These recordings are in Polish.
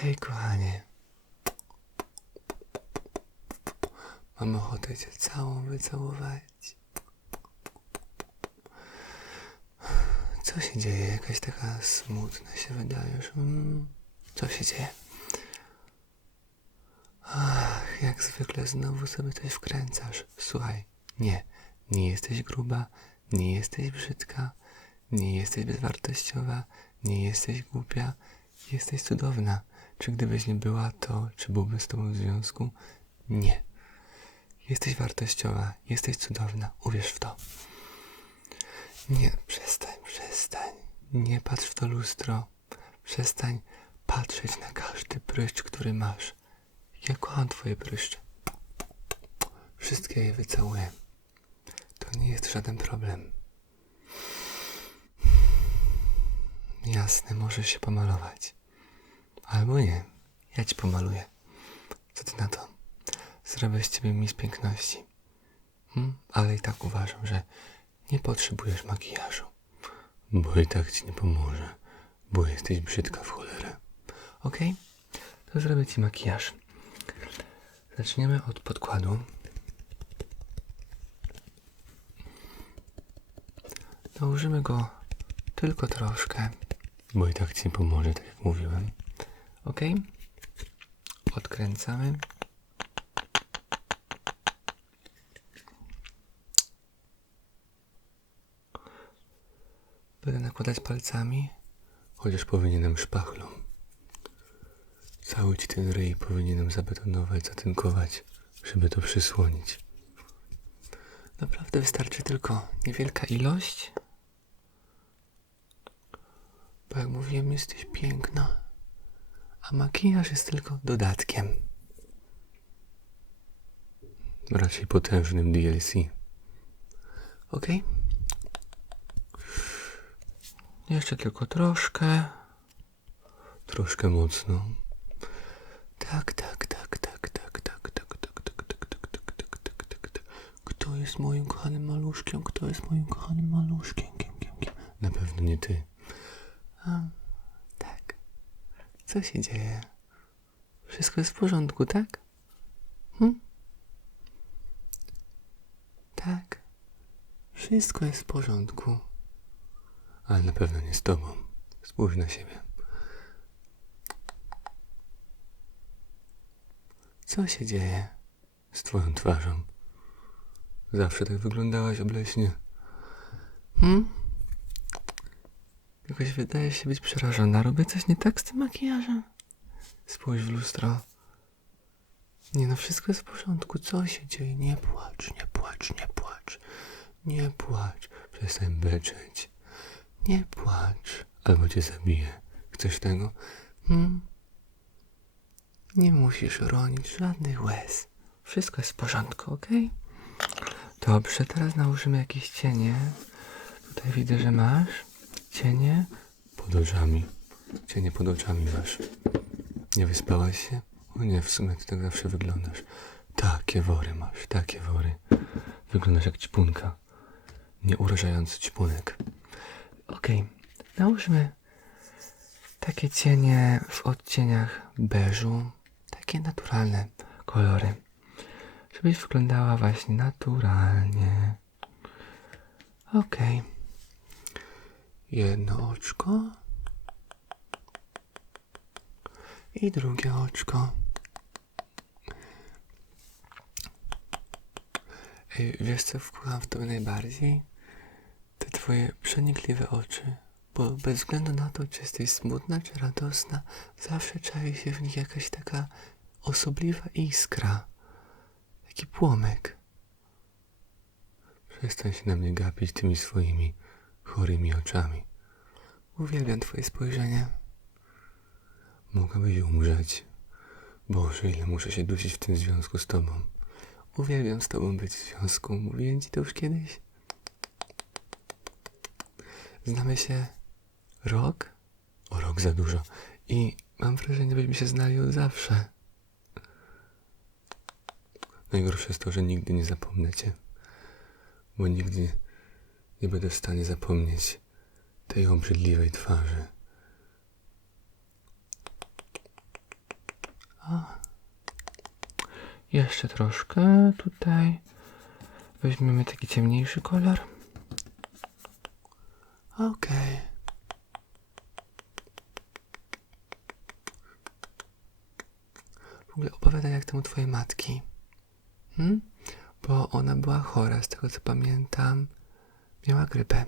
Hej, kochanie. Mam ochotę cię całą wycałować. Co się dzieje? Jakaś taka smutna się wydajesz. Mm, co się dzieje? Ach, jak zwykle znowu sobie coś wkręcasz. Słuchaj, nie, nie jesteś gruba, nie jesteś brzydka, nie jesteś bezwartościowa, nie jesteś głupia, jesteś cudowna. Czy gdybyś nie była, to czy byłbym z tobą w związku? Nie. Jesteś wartościowa, jesteś cudowna, uwierz w to. Nie, przestań, przestań. Nie patrz w to lustro. Przestań patrzeć na każdy pryszcz, który masz. Ja kocham twoje pryszcze. Wszystkie je wycałuję. To nie jest żaden problem. Jasne, możesz się pomalować. Albo nie. Ja ci pomaluję. Co ty na to? Zrobię z ciebie mis piękności. Hmm? Ale i tak uważam, że nie potrzebujesz makijażu. Bo i tak ci nie pomoże. Bo jesteś brzydka w cholerę. Okej? To zrobię ci makijaż. Zaczniemy od podkładu. Nałożymy go tylko troszkę, bo i tak ci pomoże, tak jak mówiłem. Ok? Odkręcamy. Będę nakładać palcami, chociaż powinienem szpachlą. Cały ci ten ryj powinienem zabetonować, zatynkować, żeby to przysłonić. Naprawdę wystarczy tylko niewielka ilość. Bo jak mówiłem, jesteś piękna, a makijaż jest tylko dodatkiem. Raczej potężnym DLC. Ok? Jeszcze tylko troszkę. Troszkę mocno. Tak, tak, tak, tak, tak, tak, tak, tak, tak, tak, tak, tak, tak, tak, tak, tak. Kto jest moim kochanym maluszkiem? Kto jest moim kochanym maluszkiem? Kim, kim, kim? Na pewno nie ty. Tak. Co się dzieje? Wszystko jest w porządku, tak? Hm? Tak. Wszystko jest w porządku. Ale na pewno nie z tobą. Spójrz na siebie. Co się dzieje z twoją twarzą? Zawsze tak wyglądałaś obleśnie. Hmm? Jakoś wydaje się być przerażona. Robię coś nie tak z tym makijażem. Spójrz w lustro. Nie no, wszystko jest w porządku. Co się dzieje? Nie płacz, nie płacz, nie płacz. Nie płacz. Przestań beczeć. Nie płacz, albo cię zabiję. Chcesz tego? Hmm? Nie musisz ronić żadnych łez. Wszystko jest w porządku, ok? Dobrze, teraz nałożymy jakieś cienie. Tutaj widzę, że masz cienie pod oczami. Cienie pod oczami masz. Nie wyspałaś się? O nie, w sumie ty tak zawsze wyglądasz. Takie wory masz, takie wory. Wyglądasz jak ćpunka. Nieurażający ćpunek. Okej, nałóżmy takie cienie w odcieniach beżu, takie naturalne kolory, żebyś wyglądała właśnie naturalnie. Okej. Jedno oczko i drugie oczko. Ej, wiesz co wkładam w tobie najbardziej? Te twoje przenikliwe oczy, bo bez względu na to, czy jesteś smutna, czy radosna, zawsze czai się w nich jakaś taka osobliwa iskra, taki płomek. Przestań się na mnie gapić tymi swoimi chorymi oczami. Uwielbiam twoje spojrzenie. Mogłabyś umrzeć. Boże, ile muszę się dusić w tym związku z tobą. Uwielbiam z tobą być w związku. Mówiłem ci to już kiedyś. Znamy się rok? O rok za dużo. I mam wrażenie, byśmy się znali od zawsze. Najgorsze jest to, że nigdy nie zapomnę cię. Bo nigdy nie, będę w stanie zapomnieć tej obrzydliwej twarzy. Jeszcze troszkę tutaj. Weźmiemy taki ciemniejszy kolor. Okej. W ogóle opowiadaj jak tam u twojej matki. Hmm? Bo ona była chora, z tego co pamiętam. Miała grypę.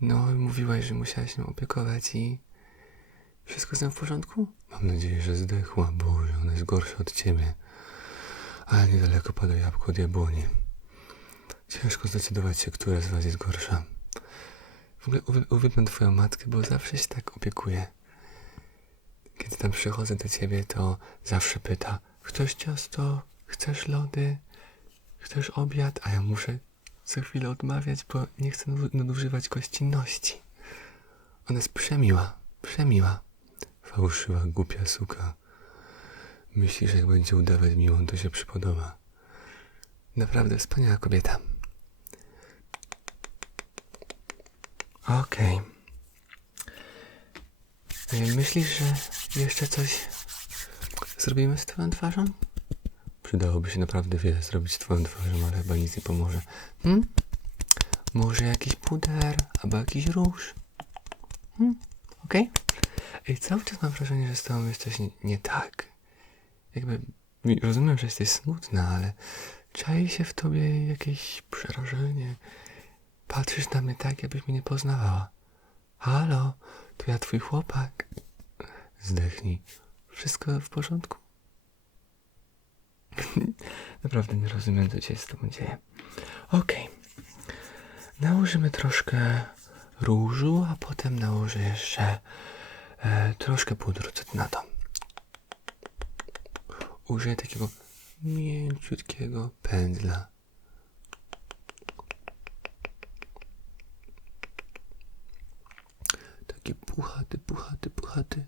No i mówiłaś, że musiałaś się opiekować i... Wszystko z nią w porządku? Mam nadzieję, że zdechła. Boże, ona jest gorsza od ciebie. Ale niedaleko pada jabłko od jabłoni. Ciężko zdecydować się, która z was jest gorsza. W ogóle uwi- uwielbiam twoją matkę, bo zawsze się tak opiekuje. Kiedy tam przychodzę do ciebie, to zawsze pyta Chcesz ciasto? Chcesz lody? Chcesz obiad? A ja muszę co chwilę odmawiać, bo nie chcę nadu- nadużywać gościnności. Ona jest przemiła, przemiła. Fałszywa, głupia suka. Myśli, że jak będzie udawać miłą, to się przypodoba. Naprawdę wspaniała kobieta. Okej. Okay. Myślisz, że jeszcze coś zrobimy z twoją twarzą? Przydałoby się naprawdę wiele zrobić z twoją twarzą, ale chyba nic nie pomoże. Hmm? Może jakiś puder, albo jakiś róż? Hmm? Okej? Ej, cały czas mam wrażenie, że z tobą jest coś nie, nie tak. Jakby rozumiem, że jesteś smutna, ale czai się w tobie jakieś przerażenie. Patrzysz na mnie tak, jakbyś mnie nie poznawała. Halo, to ja twój chłopak. Zdechnij. Wszystko w porządku? Naprawdę nie rozumiem, co się z tobą dzieje. Okej. Nałożymy troszkę różu, a potem nałożę jeszcze e, troszkę pudru. Na to? Użyję takiego mięciutkiego pędzla. Taki puchaty, puchaty, puchaty.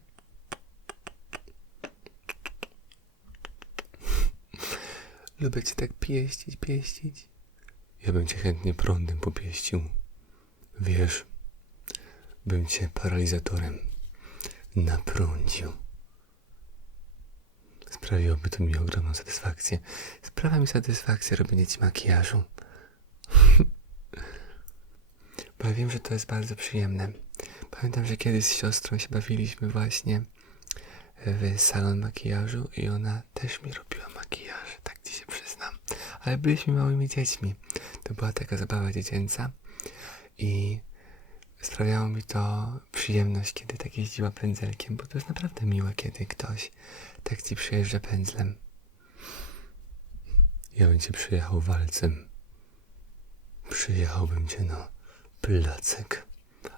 Lubię cię tak pieścić, pieścić. Ja bym cię chętnie prądem popieścił. Wiesz, bym cię paralizatorem naprądził. Sprawiłoby to mi ogromną satysfakcję. Sprawia mi satysfakcję robienie ci makijażu. Bo ja wiem, że to jest bardzo przyjemne. Pamiętam, że kiedyś z siostrą się bawiliśmy właśnie w salon makijażu i ona też mi robiła makijaż, tak ci się przyznam. Ale byliśmy małymi dziećmi. To była taka zabawa dziecięca i sprawiało mi to przyjemność, kiedy tak jeździła pędzelkiem, bo to jest naprawdę miłe, kiedy ktoś tak ci przyjeżdża pędzlem. Ja bym cię przyjechał walcem. Przyjechałbym cię na placek,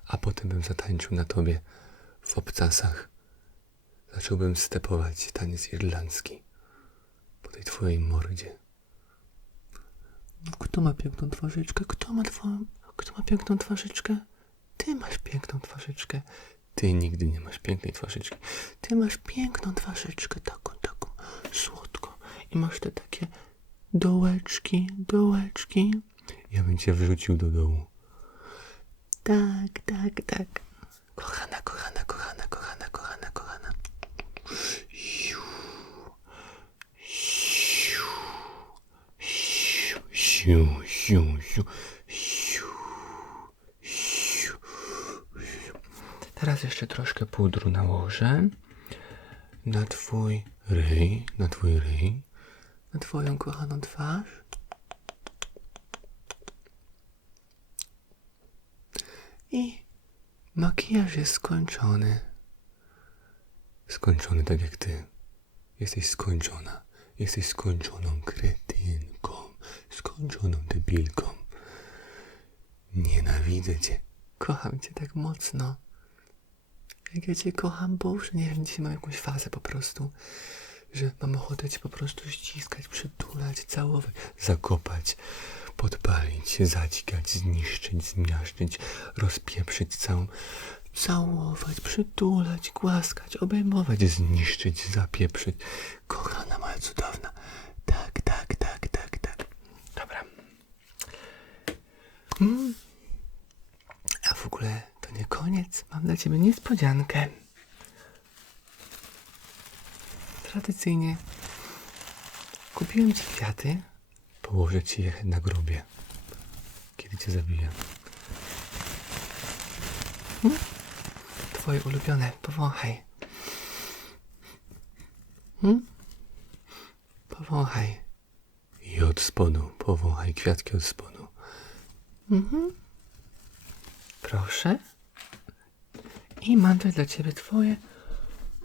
a potem bym zatańczył na tobie w obcasach. Zacząłbym stepować taniec irlandzki po tej twojej mordzie. Kto ma piękną twarzyczkę? Kto ma twoją... Kto ma piękną twarzyczkę? Ty masz piękną twarzyczkę. Ty nigdy nie masz pięknej twarzyczki. Ty masz piękną twarzyczkę, taką, taką słodką. I masz te takie dołeczki, dołeczki. Ja bym cię wrzucił do dołu. Tak, tak, tak. Kochana, kochana, kochana, kochana, kochana, kochana. Siu. Siu. Siu, siu, siu, siu. Teraz jeszcze troszkę pudru nałożę na twój ryj, na twój ryj, na twoją kochaną twarz. I makijaż jest skończony. Skończony tak jak ty. Jesteś skończona. Jesteś skończoną kretynką. Skończoną debilką. Nienawidzę cię. Kocham cię tak mocno. Jak ja cię kocham, Boże, nie wiem, dzisiaj mam jakąś fazę po prostu, że mam ochotę cię po prostu ściskać, przytulać, całować, zakopać, podpalić, zadźgać, zniszczyć, zmiażdżyć, rozpieprzyć całą, całować, przytulać, głaskać, obejmować, zniszczyć, zapieprzyć. Kochana moja cudowna. Tak, tak, tak. Mm. A w ogóle to nie koniec. Mam dla ciebie niespodziankę. Tradycyjnie Kupiłem ci kwiaty. Położę ci je na grobie. Kiedy cię zabiję. Hmm? Twoje ulubione. Powąchaj. Hmm? Powąchaj. I od spodu. Powąchaj kwiatki od spodu. Mhm. Proszę. I mam tu dla ciebie twoje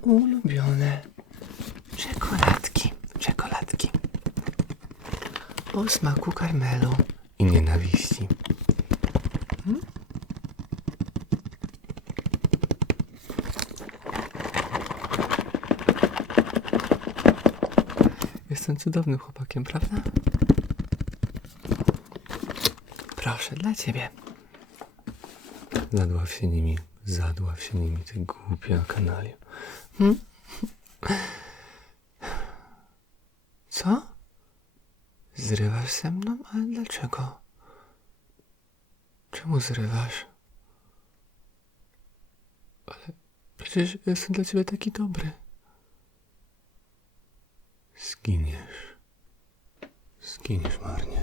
ulubione czekoladki. Czekoladki. O smaku karmelu i nienawiści. Hmm? Jestem cudownym chłopakiem, prawda? Proszę, dla ciebie. Zadław się nimi, zadław się nimi, ty głupia kanaliu. Hmm? Co? Zrywasz ze mną? Ale dlaczego? Czemu zrywasz? Ale przecież jestem dla ciebie taki dobry. Zginiesz. Zginiesz marnie.